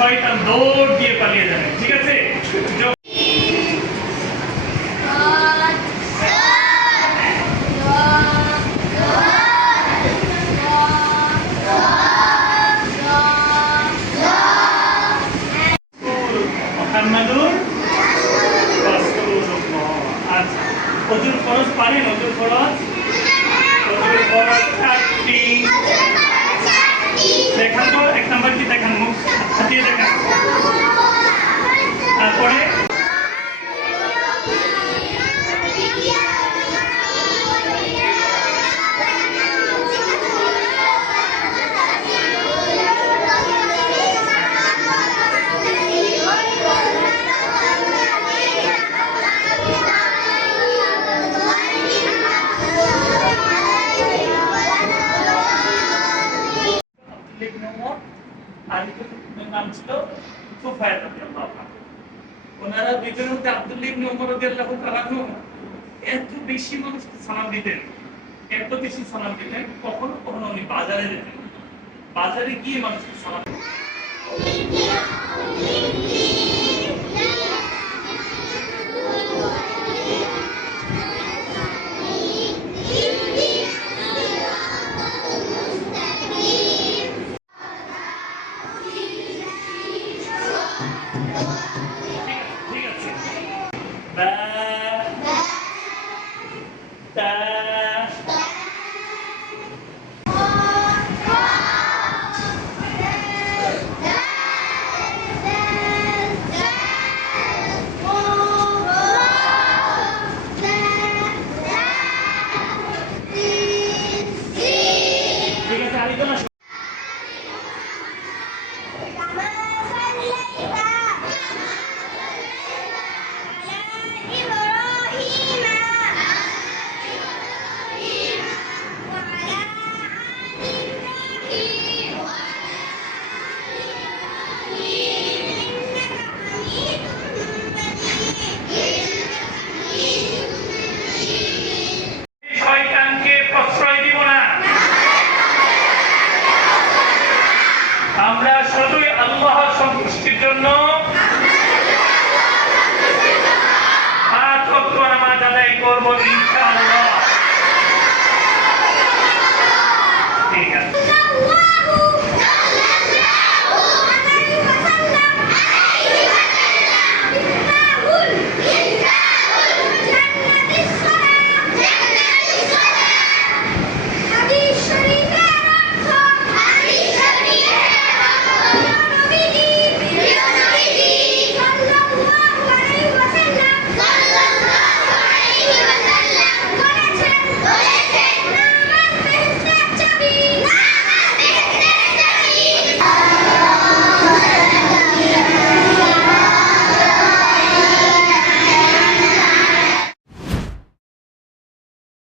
শয়তান দৌড় দিয়ে পালিয়ে যাবে ঠিক আছে অজুর খরচ পানি নতুন খরচ? প্রচুর খরচ চারটি নাম ছিল সুফায় রাদিয়াল্লাহু আনহু। ওনারা দুইজনের মধ্যে আব্দুল্লাহ ইবনে ওমর রাদিয়াল্লাহু এত বেশি মানুষকে সালাম দিতেন, এত বেশি সালাম দিতেন, কখনো কখনো উনি বাজারে যেতেন। বাজারে গিয়ে মানুষকে সালাম দিতেন। Bye. আমরা শুধুই আল্লাহ সন্তুষ্টির জন্য পাঁচ নামাজ আদায় করব ইনশাআল্লাহ।